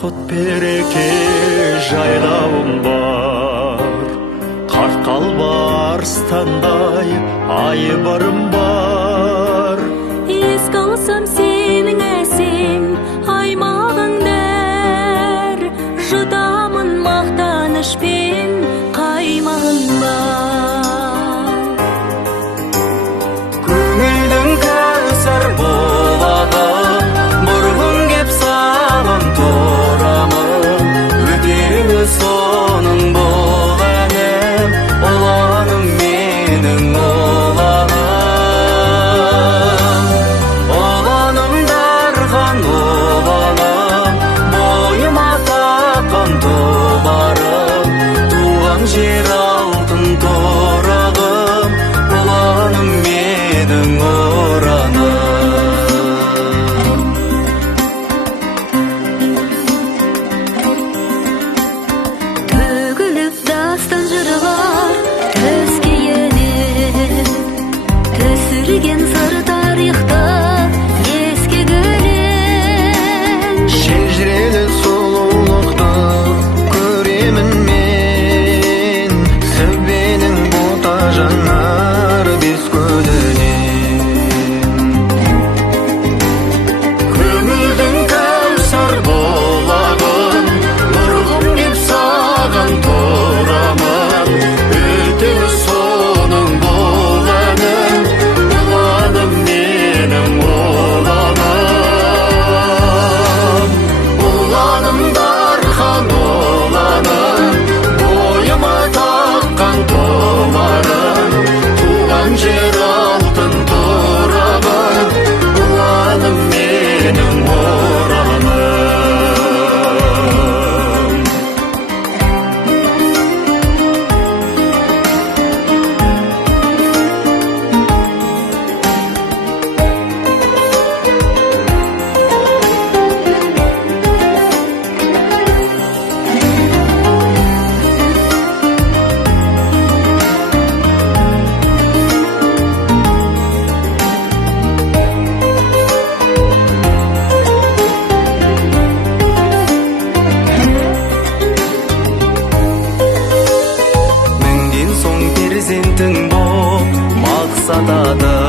бақыт береке жайлауым бар, қарқалба арыстандай айбарым бар. Еске алсам сенің әсем аймағыңдар, жұтамын мақтанышпен қаймағында. Көңілдің кәусар болады, бұрғым кеп саған торамын, өтеуі соның бол әнім, оланым менің оланым. Оланым дархан оланым, бойыма таққан тұлпарым, туған жер алтын торағым, оланым менің ораным. Төгіліп дастан жырлар төскейіне, түсірген сыр тарихты еске көлем. Шежірелі сұлулықты көремін мен, сәубенің бота жанар бес көлінен. Көңілдің кәусар болагын, нұрғым деп саған торамын, өтеуі соның бол әнім, оланым менің оланым. Оланым дархан оланым, бойыма таққан тұлпарым, туған жер алтын торағым, оланым менің ораным. Міңден соң перзентің боп мақсат ады,